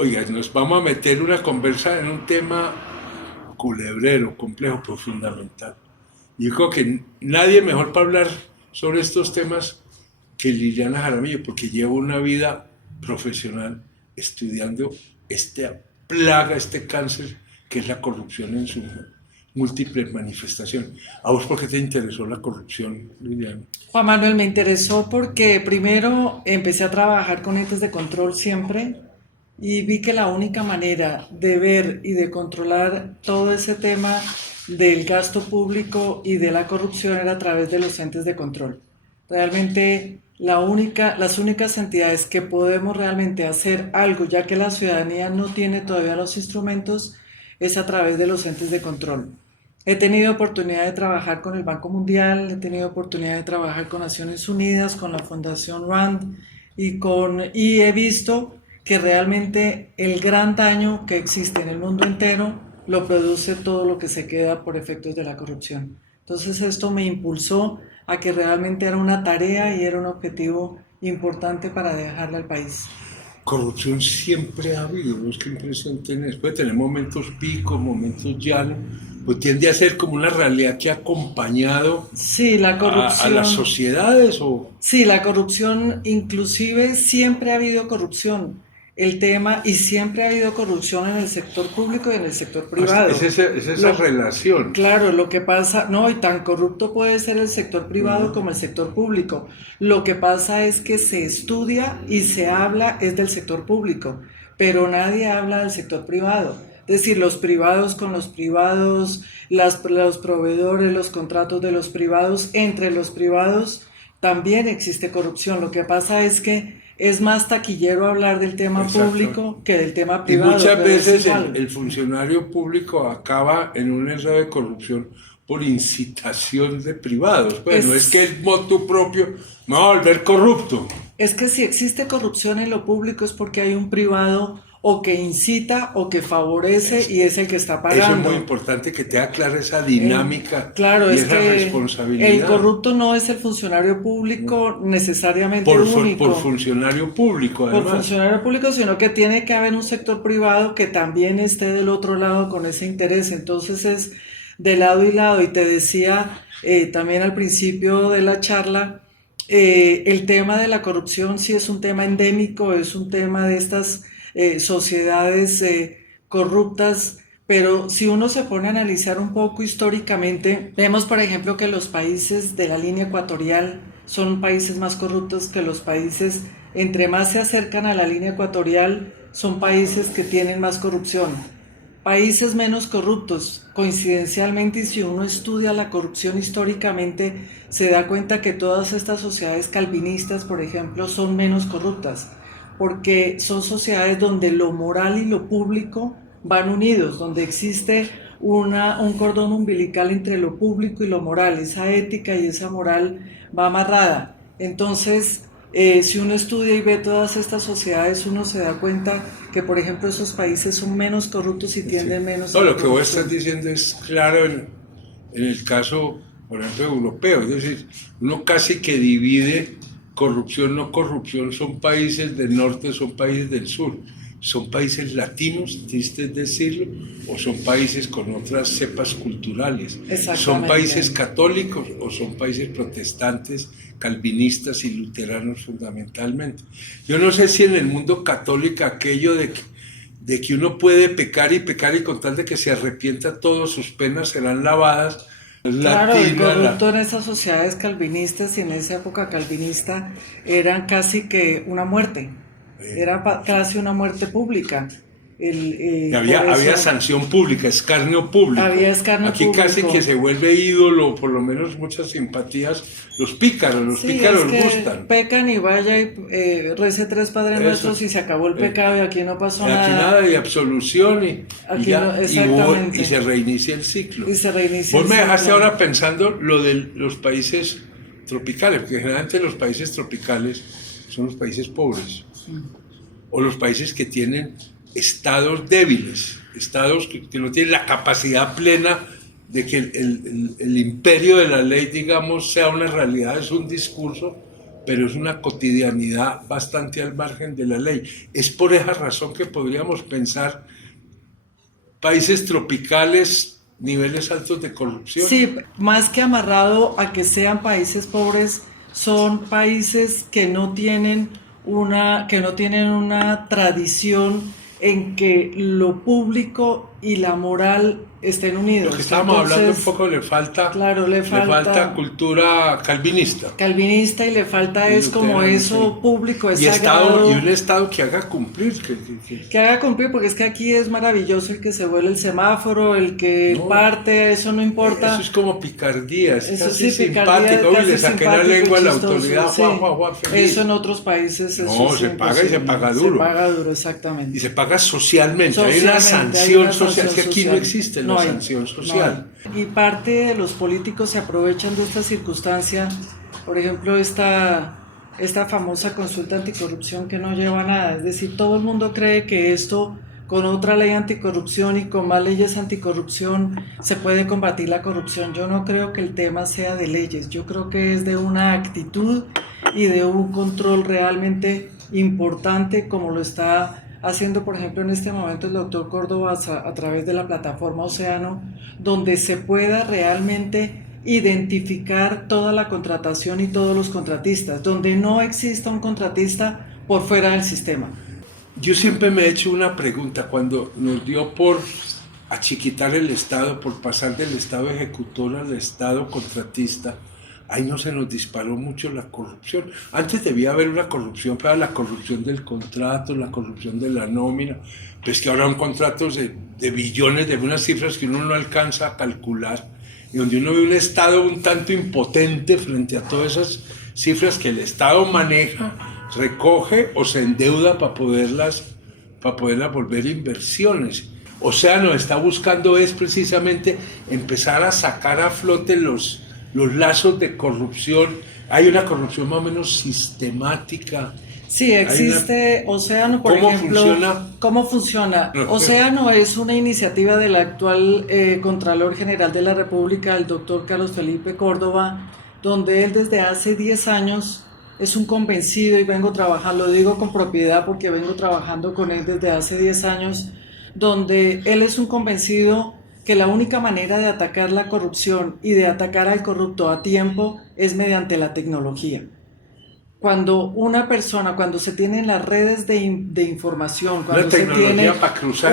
Oiga, nos vamos a meter una conversa en un tema culebrero, complejo, pero fundamental. Y yo creo que nadie mejor para hablar sobre estos temas que Liliana Jaramillo, porque lleva una vida profesional estudiando esta plaga, este cáncer que es la corrupción en su múltiples manifestaciones. ¿A vos por qué te interesó la corrupción, Liliana? Juan Manuel, me interesó porque primero empecé a trabajar con entes de control siempre y vi que la única manera de ver y de controlar todo ese tema del gasto público y de la corrupción era a través de los entes de control. Realmente las únicas entidades que podemos realmente hacer algo, ya que la ciudadanía no tiene todavía los instrumentos, es a través de los entes de control. He tenido oportunidad de trabajar con el Banco Mundial, he tenido oportunidad de trabajar con Naciones Unidas, con la Fundación RAND y he visto que realmente el gran daño que existe en el mundo entero lo produce todo lo que se queda por efectos de la corrupción. Entonces esto me impulsó a que realmente era una tarea y era un objetivo importante para dejarle al país. Corrupción siempre ha habido, ¿no? ¿Qué impresión tenés? Puede tener momentos picos, momentos llanos, pues tiende a ser como una realidad que ha acompañado Sí, la a las corrupción. sociedades o... Sí, la corrupción, inclusive siempre ha habido corrupción. El tema, y siempre ha habido corrupción en el sector público y en el sector Es, privado. esa Lo, relación. claro, lo que pasa, no, y tan corrupto puede ser el sector privado como el sector público. Lo que pasa es que se estudia y se habla es del sector público, pero nadie habla del sector privado. Es decir, los privados con los privados, los proveedores, los contratos de los privados, entre los privados también existe corrupción. Lo que pasa es que es más taquillero hablar del tema Exacto. público que del tema Y privado, muchas pero es veces igual. el funcionario público acaba en un enredo de corrupción por incitación de privados. Pues no es que Es, el motu propio me va a volver corrupto. es que si existe corrupción en lo público es porque hay un privado o que incita o que favorece Es, y es el que está eso es muy pagando. importante que te clara esa En- dinámica claro, y es esa que el responsabilidad corrupto no es el funcionario público necesariamente por único. funcionario público Por además. funcionario público, sino que tiene que haber un sector privado que también esté del otro lado con ese interés. Entonces es de lado y lado. Y te decía también al principio de la charla, el tema de la corrupción sí es un tema endémico, es un tema de estas sociedades corruptas, pero si uno se pone a analizar un poco históricamente, vemos por ejemplo que los países de la línea ecuatorial son países más corruptos que los países, entre más se acercan a la línea ecuatorial, son países que tienen más corrupción. Países menos corruptos, coincidencialmente, y si uno estudia la corrupción históricamente, se da cuenta que todas estas sociedades calvinistas, por ejemplo, son menos corruptas, porque son sociedades donde lo moral y lo público van unidos, donde existe un cordón umbilical entre lo público y lo moral, esa ética y esa moral va amarrada. Entonces, si uno estudia y ve todas estas sociedades, uno se da cuenta que, por ejemplo, esos países son menos corruptos y Sí. tienden menos No, a la lo que vos estás corrupción. diciendo es claro en el caso, por ejemplo, europeo. Es decir, uno casi que divide corrupción, no corrupción, son países del norte, son países del sur. ¿Son países latinos, triste decirlo, o son países con otras cepas culturales? ¿Son países Exactamente. católicos o son países protestantes, calvinistas y luteranos fundamentalmente? Yo no sé si en el mundo católico aquello de que uno puede pecar y con tal de que se arrepienta, todas sus penas serán lavadas. Es Claro, el latina, corrupto en esas sociedades calvinistas y en esa época calvinista era casi que una muerte, era casi una muerte pública. Por había eso sanción pública, escarnio público. había escarnio Aquí casi que público. se vuelve ídolo, por lo menos muchas simpatías. Los Sí, es pícaros que gustan. pecan y vaya y rece tres Padres Eso. Nuestros y se acabó el Eh, pecado y aquí no pasó Aquí nada. nada de absolución y Aquí no, ya, y exactamente. se reinicia el ciclo. Y se reinicia Vos el me dejaste ciclo. ahora pensando lo de los países tropicales, porque generalmente los países tropicales son los países pobres, o los países que tienen estados débiles, estados que no tienen la capacidad plena de que el imperio de la ley, digamos, sea una realidad, es un discurso, pero es una cotidianidad bastante al margen de la ley. Es por esa razón que podríamos pensar países tropicales, niveles altos de corrupción. Sí, más que amarrado a que sean países pobres, son países que no tienen una tradición en que lo público y la moral estén unidos. Lo que estábamos hablando un poco le falta cultura calvinista y le falta es como eso sí. público, es y sagrado. Y un Estado que haga cumplir. Que haga cumplir, porque es que aquí es maravilloso el que se vuela el semáforo, el que parte, eso no importa. Eso es como picardía, es eso casi sí, simpático, y le saqué la lengua a la autoridad, sí. feliz. Eso en otros países no, se paga y se paga duro. Se paga duro, exactamente. Y se paga socialmente, hay una sanción social, es que aquí no existe la sanción social. Y parte de los políticos se aprovechan de esta circunstancia, por ejemplo, esta famosa consulta anticorrupción que no lleva a nada, es decir, todo el mundo cree que esto con otra ley anticorrupción y con más leyes anticorrupción se puede combatir la corrupción. Yo no creo que el tema sea de leyes, yo creo que es de una actitud y de un control realmente importante, como lo está haciendo, por ejemplo, en este momento el doctor Córdoba a través de la plataforma Océano, donde se pueda realmente identificar toda la contratación y todos los contratistas, donde no exista un contratista por fuera del sistema. Yo siempre me he hecho una pregunta, cuando nos dio por achiquitar el Estado, por pasar del Estado ejecutor al Estado contratista, ahí no se nos disparó mucho la corrupción. Antes debía haber una corrupción, pero la corrupción del contrato, la corrupción de la nómina, pues que ahora son contratos de billones, de unas cifras que uno no alcanza a calcular, y donde uno ve un Estado un tanto impotente frente a todas esas cifras que el Estado maneja, recoge o se endeuda para poderlas volver inversiones. O sea, nos está buscando es precisamente empezar a sacar a flote los lazos de corrupción. Hay una corrupción más o menos sistemática. Sí, existe Océano, por ejemplo. ¿Cómo funciona? Océano es una iniciativa del actual Contralor General de la República, el doctor Carlos Felipe Córdoba, donde él desde hace 10 años es un convencido, y vengo trabajando, lo digo con propiedad porque vengo trabajando con él desde hace 10 años, donde él es un convencido que la única manera de atacar la corrupción y de atacar al corrupto a tiempo es mediante la tecnología. Cuando una persona, cuando se tienen las redes de información, cuando se tiene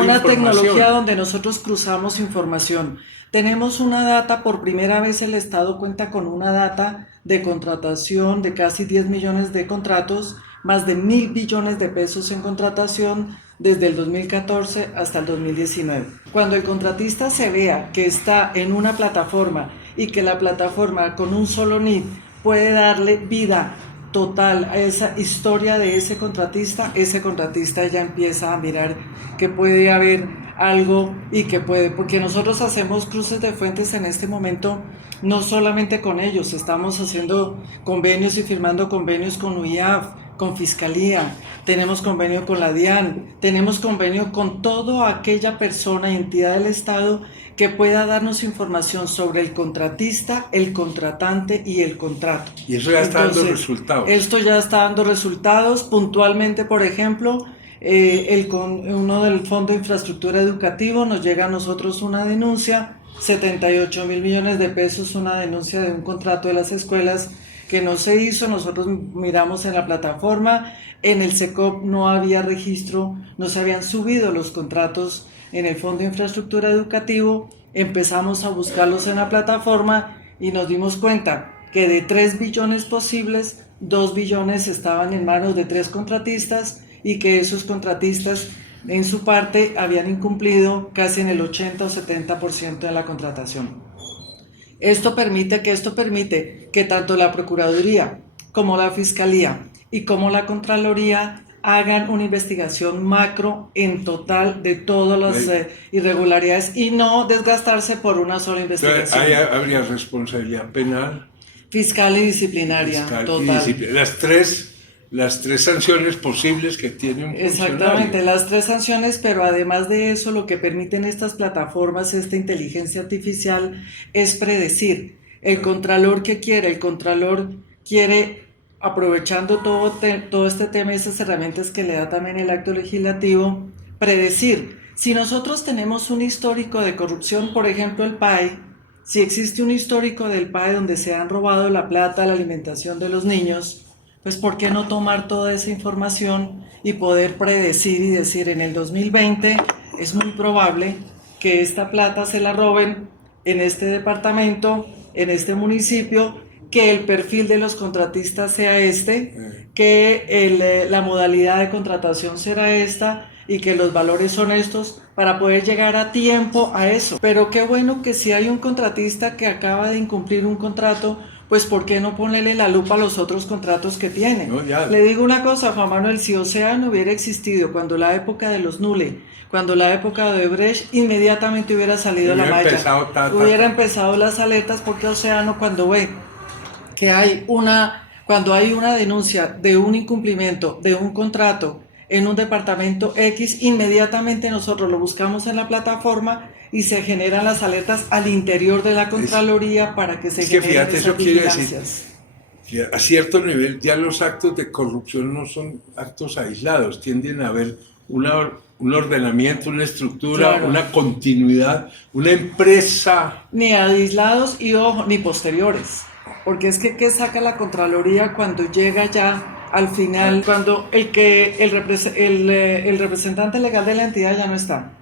una tecnología donde nosotros cruzamos información, tenemos una data, por primera vez el Estado cuenta con una data de contratación de casi 10 millones de contratos, más de 1.000 billones de pesos en contratación desde el 2014 hasta el 2019. Cuando el contratista se vea que está en una plataforma y que la plataforma con un solo NID puede darle vida total a esa historia de ese contratista ya empieza a mirar que puede haber algo y que puede, porque nosotros hacemos cruces de fuentes en este momento, no solamente con ellos, estamos haciendo convenios y firmando convenios con UIAF, con Fiscalía, tenemos convenio con la DIAN, tenemos convenio con toda aquella persona y entidad del Estado que pueda darnos información sobre el contratista, el contratante y el contrato. Y eso ya está dando resultados. Esto ya está dando resultados. Puntualmente, por ejemplo, uno del Fondo de Infraestructura Educativo nos llega a nosotros una denuncia, 78.000 millones de pesos, una denuncia de un contrato de las escuelas que no se hizo. Nosotros miramos en la plataforma, en el SECOP no había registro, no se habían subido los contratos en el Fondo de Infraestructura Educativo, empezamos a buscarlos en la plataforma y nos dimos cuenta que de 3 billones posibles, 2 billones estaban en manos de 3 contratistas y que esos contratistas en su parte habían incumplido casi en el 80 o 70% de la contratación. Esto permite que tanto la Procuraduría como la Fiscalía y como la Contraloría hagan una investigación macro en total de todas las irregularidades y no desgastarse por una sola investigación. Ahí habría responsabilidad penal, fiscal y disciplinaria, total. Las tres sanciones posibles que tiene un funcionario. Exactamente, las 3 sanciones, pero además de eso, lo que permiten estas plataformas, esta inteligencia artificial, es predecir. El contralor, ¿qué quiere? El contralor quiere aprovechando todo este tema y esas herramientas que le da también el acto legislativo, predecir. Si nosotros tenemos un histórico de corrupción, por ejemplo el PAE, si existe un histórico del PAE donde se han robado la plata, la alimentación de los niños, pues ¿por qué no tomar toda esa información y poder predecir y decir en el 2020 es muy probable que esta plata se la roben en este departamento, en este municipio, que el perfil de los contratistas sea este, que la modalidad de contratación será esta y que los valores son estos para poder llegar a tiempo a eso? Pero qué bueno que si hay un contratista que acaba de incumplir un contrato, pues ¿por qué no ponerle la lupa a los otros contratos que tiene? No, Le digo una cosa, Juan Manuel, si Océano hubiera existido cuando la época de los Nule, cuando la época de Odebrecht, inmediatamente hubiera salido la malla, hubiera empezado las alertas, porque Océano cuando ve que cuando hay una denuncia de un incumplimiento de un contrato en un departamento X, inmediatamente nosotros lo buscamos en la plataforma y se generan las alertas al interior de la Contraloría para que se generen fíjate, esas eso quiere vigilancias. Decir que a cierto nivel ya los actos de corrupción no son actos aislados, tienden a haber un ordenamiento, una estructura, Claro. una continuidad, una empresa. Ni aislados y ojo, ni posteriores. Porque es que ¿qué saca la Contraloría cuando llega ya al final, cuando el representante legal de la entidad ya no está?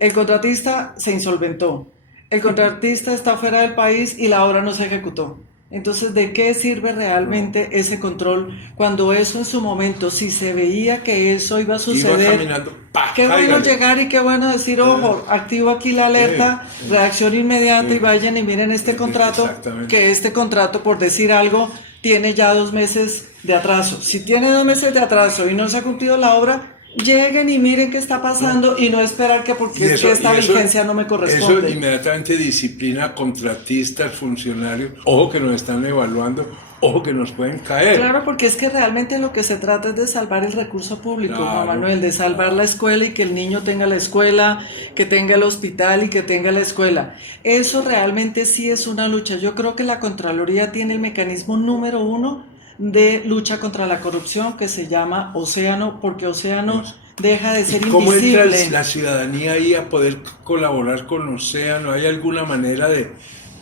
El contratista se insolventó, el contratista está fuera del país y la obra no se ejecutó. Entonces, ¿de qué sirve realmente ese control cuando eso en su momento, si se veía que eso iba a suceder? Iba caminando, ¡pah! Qué bueno Cáigale. llegar y qué bueno decir, ojo, activo aquí la alerta, reacción inmediata y vayan y miren este contrato, que este contrato, por decir algo, tiene ya 2 meses de atraso. Si tiene 2 meses de atraso y no se ha cumplido la obra, lleguen y miren qué está pasando y no esperar que porque es que esta vigencia no me corresponde. Eso inmediatamente disciplina a contratistas, funcionarios, ojo que nos están evaluando, ojo que nos pueden caer. Claro, porque es que realmente lo que se trata es de salvar el recurso público, Claro, Juan Manuel, de salvar la escuela y que el niño tenga la escuela, que tenga el hospital y que tenga la escuela. Eso realmente sí es una lucha. Yo creo que la Contraloría tiene el mecanismo número 1 de lucha contra la corrupción, que se llama Océano, porque Océano deja de ser ¿Cómo invisible. entra la ciudadanía ahí a poder colaborar con Océano? ¿Hay alguna manera de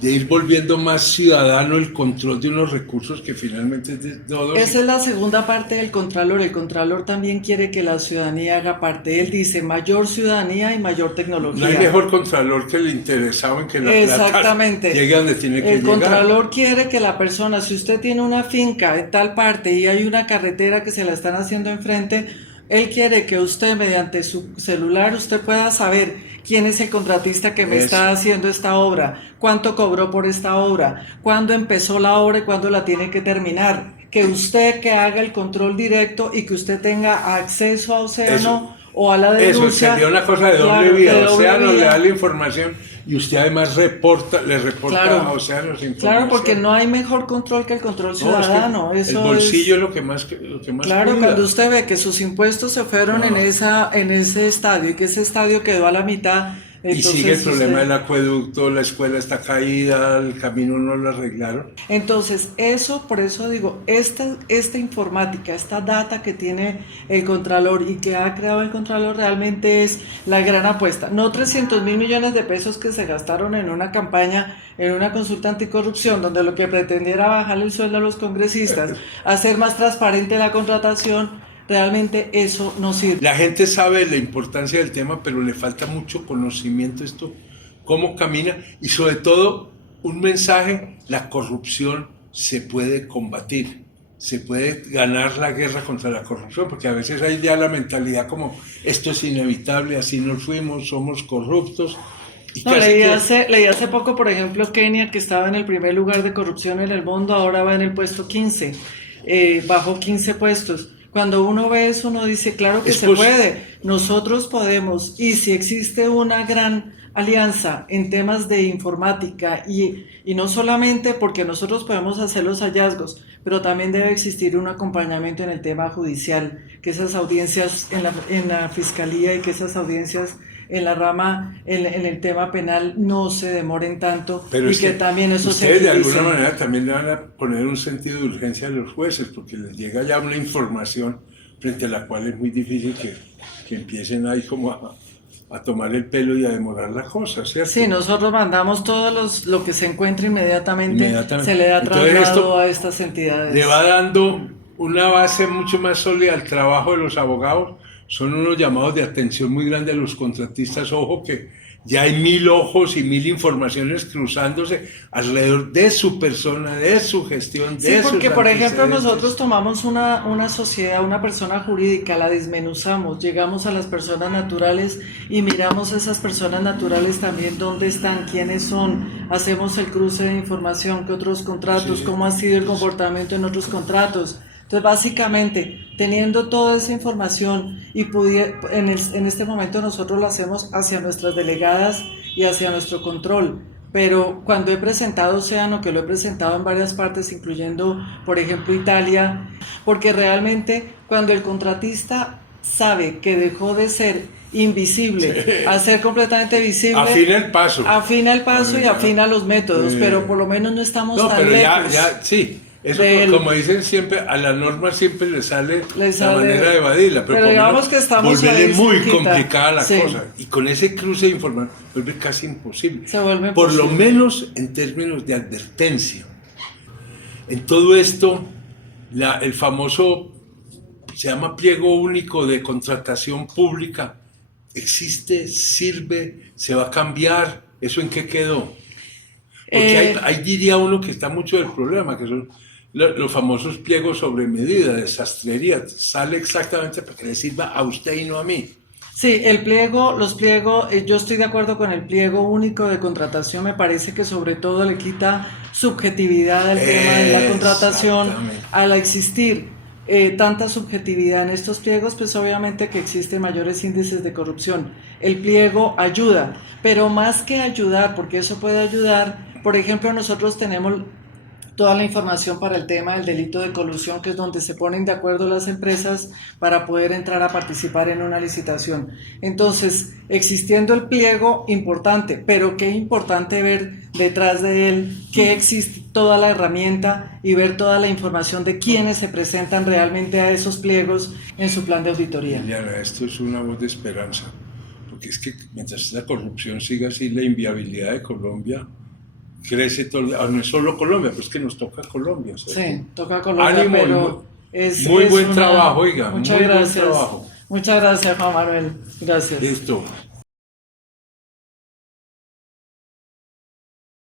ir volviendo más ciudadano el control de unos recursos que finalmente es de todos? Esa es la segunda parte del Contralor. El Contralor también quiere que la ciudadanía haga parte. Él dice mayor ciudadanía y mayor tecnología. No hay mejor contralor que el interesado en que la Exactamente. plata llegue donde tiene que llegar. El Contralor quiere que la persona, si usted tiene una finca en tal parte y hay una carretera que se la están haciendo enfrente, él quiere que usted mediante su celular usted pueda saber quién es el contratista que me está haciendo esta obra, cuánto cobró por esta obra, cuándo empezó la obra y cuándo la tiene que terminar. Que usted que haga el control directo y que usted tenga acceso a Océano o a la denuncia. Eso sería una cosa de doble vía. Océano le da la información y usted además le reporta a Océano esa información. Claro, porque no hay mejor control que el control ciudadano. Es que el bolsillo es lo que más claro, cuida. cuando usted ve que sus impuestos se fueron en ese estadio y que ese estadio quedó a la mitad. Entonces, y sigue el problema del acueducto, la escuela está caída, el camino no lo arreglaron. Entonces, por eso digo, esta informática, esta data que tiene el Contralor y que ha creado el Contralor realmente es la gran apuesta. No 300.000 millones de pesos que se gastaron en una campaña, en una consulta anticorrupción, donde lo que pretendía era bajarle el sueldo a los congresistas, hacer más transparente la contratación. Realmente eso no sirve. La gente sabe la importancia del tema, pero le falta mucho conocimiento esto, cómo camina y sobre todo un mensaje, la corrupción se puede combatir, se puede ganar la guerra contra la corrupción, porque a veces hay ya la mentalidad como esto es inevitable, así nos fuimos, somos corruptos. Y no, leí hace poco, por ejemplo, Kenia, que estaba en el primer lugar de corrupción en el mundo, ahora va en el puesto 15, bajó 15 puestos. Cuando uno ve eso, uno dice, claro que se puede, nosotros podemos, y si existe una gran alianza en temas de informática, y no solamente porque nosotros podemos hacer los hallazgos, pero también debe existir un acompañamiento en el tema judicial, que esas audiencias en la fiscalía y que esas audiencias en la rama, en el tema penal, no se demoren tanto, pero y que también eso se ustedes de agilice. alguna manera también le van a poner un sentido de urgencia a los jueces, porque les llega ya una información frente a la cual es muy difícil que empiecen ahí como a tomar el pelo y a demorar la cosa, ¿cierto? Sí, nosotros mandamos lo que se encuentre inmediatamente, se le da Entonces, traslado a estas entidades. le va dando una base mucho más sólida al trabajo de los abogados. Son unos llamados de atención muy grandes a los contratistas. Ojo que ya hay 1000 ojos y 1000 informaciones cruzándose alrededor de su persona, de su gestión, de Sí, sus porque por ejemplo antecedentes. nosotros tomamos una sociedad, una persona jurídica, la desmenuzamos, llegamos a las personas naturales y miramos a esas personas naturales también dónde están, quiénes son, hacemos el cruce de información, qué otros contratos, Sí. cómo ha sido el comportamiento en otros contratos. Entonces, básicamente, teniendo toda esa información y en este momento nosotros lo hacemos hacia nuestras delegadas y hacia nuestro control. Pero cuando he presentado Océano, que lo he presentado en varias partes, incluyendo, por ejemplo, Italia, porque realmente cuando el contratista sabe que dejó de ser invisible a ser completamente visible, afina el paso y afina los métodos, pero por lo menos no estamos tan lejos. Sí. Eso, como dicen siempre, a la norma siempre le sale la manera de evadirla, pero digamos que estamos volverle muy cerquita. complicada la cosa. Y con ese cruce de información vuelve casi imposible. Se vuelve por imposible. lo menos en términos de advertencia. En todo esto, el famoso, se llama pliego único de contratación pública, existe, sirve, se va a cambiar. ¿Eso en qué quedó? Porque ahí diría uno que está mucho del problema, que son los famosos pliegos sobre medida de sastrería. Sale exactamente para que le sirva a usted y no a mí. Sí, los pliegos, yo estoy de acuerdo con el pliego único de contratación. Me parece que sobre todo le quita subjetividad al tema de la contratación. Al existir tanta subjetividad en estos pliegos, pues obviamente que existen mayores índices de corrupción. El pliego ayuda, pero más que ayudar, porque eso puede ayudar, por ejemplo, nosotros tenemos toda la información para el tema del delito de colusión, que es donde se ponen de acuerdo las empresas para poder entrar a participar en una licitación. Entonces, existiendo el pliego, importante, pero qué importante ver detrás de él que existe toda la herramienta y ver toda la información de quiénes se presentan realmente a esos pliegos en su plan de auditoría. Liliana, esto es una voz de esperanza, porque es que mientras la corrupción siga así, la inviabilidad de Colombia crece todo, no es solo Colombia, pues que nos toca Colombia, ¿cierto? Sí, toca Colombia, ánimo, pero muy buen trabajo, oiga, muchas muy gracias. buen trabajo. Muchas gracias, Juan Manuel, gracias. Listo.